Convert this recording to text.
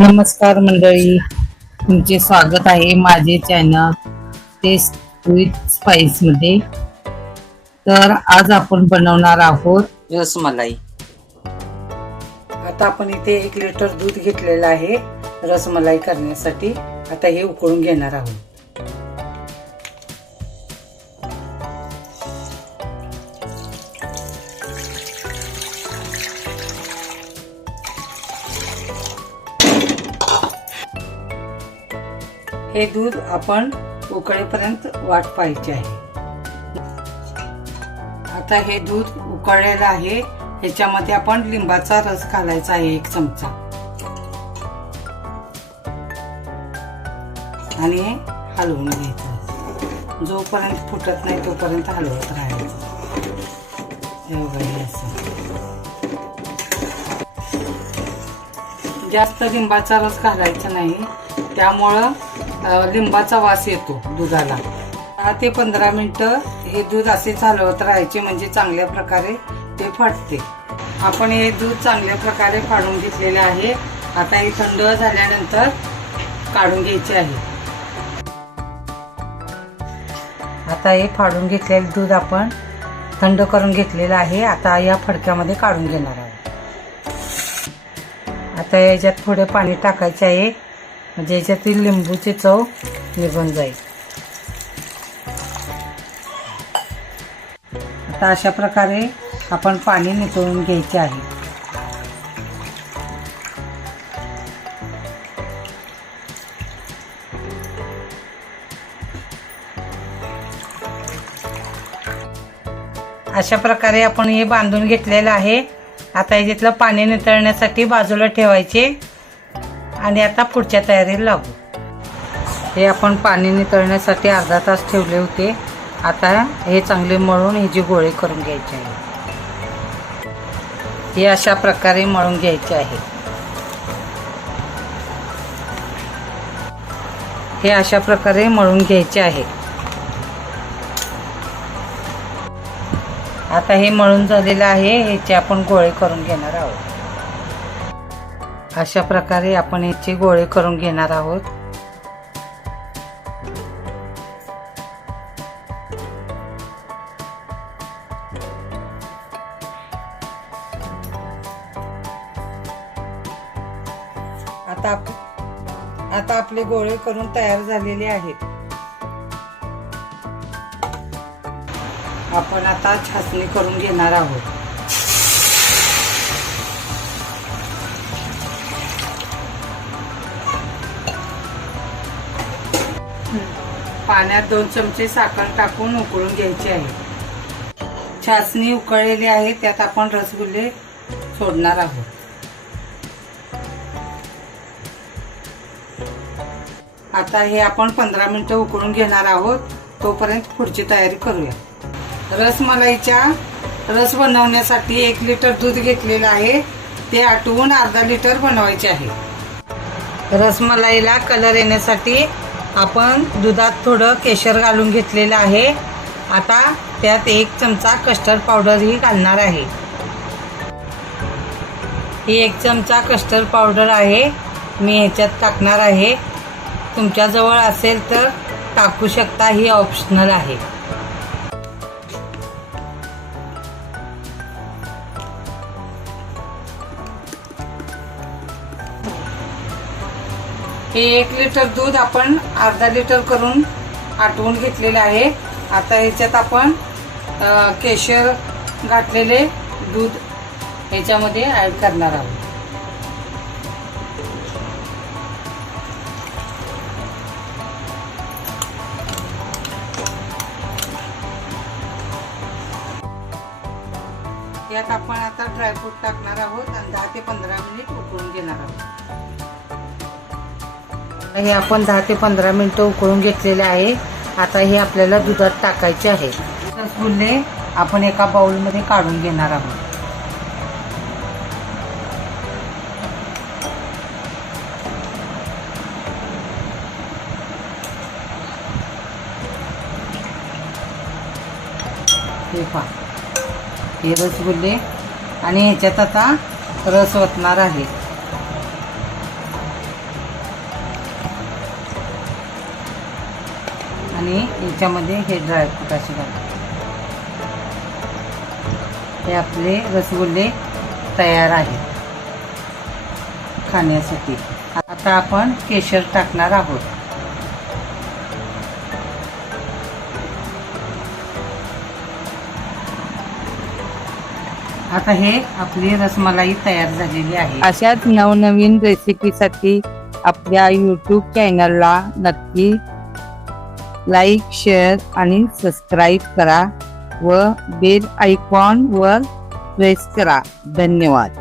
नमस्कार मंडळी, तुमचे स्वागत आहे माझे चॅनल टेस्ट विथ स्पाइस मध्ये। तर आज आपण बनवणार आहोत रसमलाई। आता आपण इथे 1 लिटर दूध घेतलेलं आहे रसमलाई करण्यासाठी। आता हे उकळून घेणार आहोत। हे दूध आपण उकळेपर्यंत वाट पाहायची आहे। आता हे दूध उकळलेलं आहे, ह्याच्यामध्ये आपण लिंबाचा रस घालायचा आहे 1 चमचा आणि हलवून घ्यायचं। जोपर्यंत फुटत नाही तोपर्यंत हलवत राहायचं। जास्त लिंबाचा रस घालायचा नाही, त्यामुळं लिंबाचा वास येतो दुधाला। 10 ते 15 मिनिटं हे दूध असे हलवत राहायचे, म्हणजे चांगल्या प्रकारे ते फाटते। आपण हे दूध चांगल्या प्रकारे फाडून घेतलेले आहे। आता हे थंड झाल्यानंतर काढून घ्यायचे आहे। आता हे फाडून घेतलेले दूध आपण थंड करून घेतलेलं आहे। आता या फडक्यामध्ये काढून घेणार आहोत। आता याच्यात थोडे पाणी टाकायचे आहे, म्हणजे याच्यातील लिंबूची चव निघून जाईल। आता अशा प्रकारे आपण पाणी निथळून घ्यायचे आहे। अशा प्रकारे आपण हे बांधून घेतलेलं आहे। आता याच्यातलं पाणी निथळण्यासाठी बाजूला ठेवायचे आणि आता पुढच्या तयारीला लागू। हे आपण पाणी निथळण्यासाठी अर्धा तास ठेवले होते। आता हे चांगले मळून ह्याची गोळे करून घ्यायचे आहे। हे अशा प्रकारे मळून घ्यायचे आहे। हे अशा प्रकारे मळून घ्यायचे आहे। आता हे मळून झालेलं आहे, ह्याचे आपण गोळे करून घेणार आहोत। अशा प्रकारे आपण याचे गोळे करून घेणार आहोत। आता आपले गोळे करून तयार झालेले आहेत। आपण आता छासणी करून घेणार आहोत। पाण्यात 2 चमचे साखर टाकून उकळून घ्यायचे आहे। छासणी उकळलेली आहे, त्यात आपण रसगुल्ले सोडणार आहोत। आता हे आपण 15 मिनिटं उकळून घेणार आहोत। तोपर्यंत पुढची तयारी करूया। रसमलाईचा रस बनवण्यासाठी 1 लिटर दूध घेतलेलं आहे, ते आटवून अर्धा लिटर बनवायचे आहे। रसमलाईला कलर येण्यासाठी आपण दुधात थोडं केशर घालून घेतलेलं आहे। आता त्यात 1 चमचा कस्टर्ड पावडर ही घालणार आहे। ही 1 चमचा कस्टर्ड पावडर आहे, मी ह्याच्यात टाकणार आहे। तुमच्याजवळ असेल तर टाकू शकता, ही ऑप्शनल आहे। हे 1 लिटर दूध आपण अर्धा लिटर करून आटवून घेतलेले आहे। आता ह्याच्यात आपण केशर घातलेले दूध ह्याच्यामध्ये ऍड करणार आहोत। यात आपण आता ड्रायफ्रूट टाकणार आहोत आणि 10 ते 15 मिनिट उकळून घेणार आहोत। हे आपण 10 ते 15 मिनिटं उकळून घेतलेले आहे। आता हे आपल्याला दुधात टाकायचे आहे। रसगुल्ले आपण एका बाउलमध्ये काढून घेणार आहोत। हे पहा, हे रसगुल्ले आणि ह्याच्यात आता रस ओतणार आहे। आणि याच्यामध्ये हे ड्रायफ्रूट असे घालू. हे आपले रसगुल्ले तयार आहेत खाण्यासाठी. आता आपण केशर टाकणार आहोत. आता हे आपली रसमलाई तयार झालेली आहे. अशाच नवनवीन रेसिपीसाठी आपल्या YouTube चॅनलला नक्की लाईक, शेअर आणि सबस्क्राईब करा व बेल आयकॉन वर प्रेस करा. धन्यवाद.